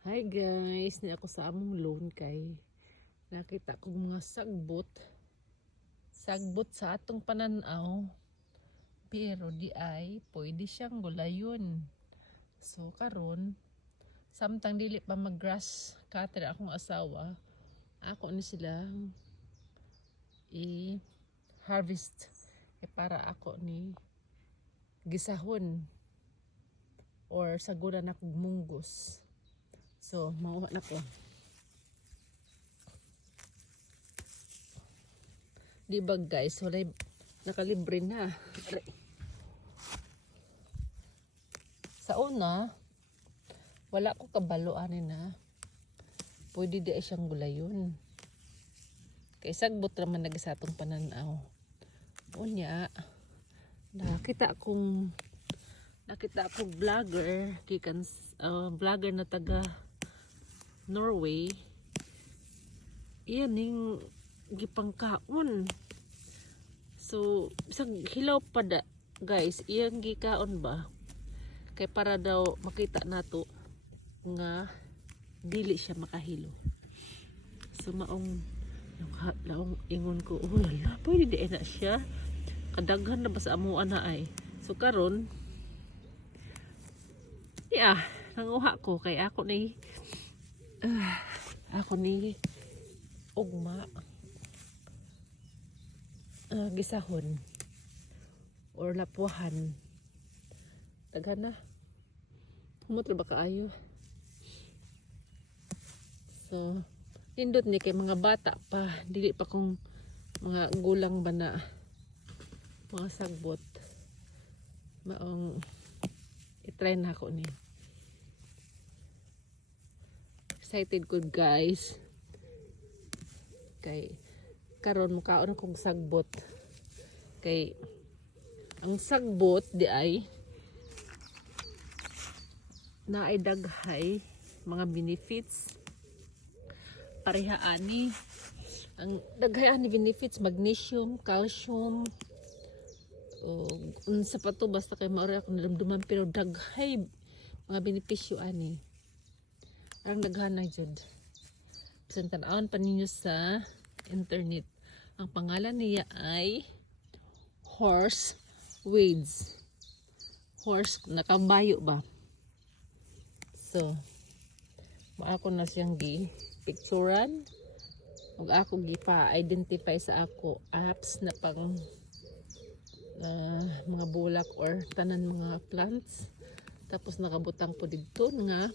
Hi guys, ni ako sa among loan kay nakita ko mga sagbot sa atong pananaw, pero di ay pwede siyang gulayon. So karon samtang dili pa mag grass cutter akong asawa, ako ni sila i harvest para ako ni gisahon or saguran ako munggos. So, mauha na ko. Diba guys, wala nakalibre na. Sa una, wala ko kabaloan na pwede di siyang gulayon. Kay sagbot naman nagasatong pananaw. Unya, nakita akong vlogger, vlogger na taga Norway. Iyan ning gipangkaon. So, isang hilaw pa da, guys. Iyang gikaon ba? Kay para daw makita nato nga dili siya makahilo. So, maong ingon ko, oh lala, pwede di na siya. Kadaghan na ba sa amuan na ay. So, karon nanguha ko kay ako ni ugma gisahon or lapuhan. Daghan na. Humot ba kaayo? So, nindot ni kay mga bata pa, dili pa kong mga gulang ba na mga sagbot. Maong i-try na ako ni. Excited ko guys. Kay karon mukaon akong sagbot. Kay ang sagbot di ay naay daghay mga benefits. Pareha ani ang daghay ani benefits, magnesium, calcium, o unsa pa to basta kay maori ako naramdaman, pero daghay mga benepisyo ani. Ang daghanay jud. Bisan tan-awon pa ninyo sa internet. Ang pangalan niya ay horse weeds. Horse nakabayo ba? So, maako na siyang gi-picturean. Ug ako gipa-identify sa ako apps na pang mga bulak or tanan mga plants. Tapos nakabutang po dito nga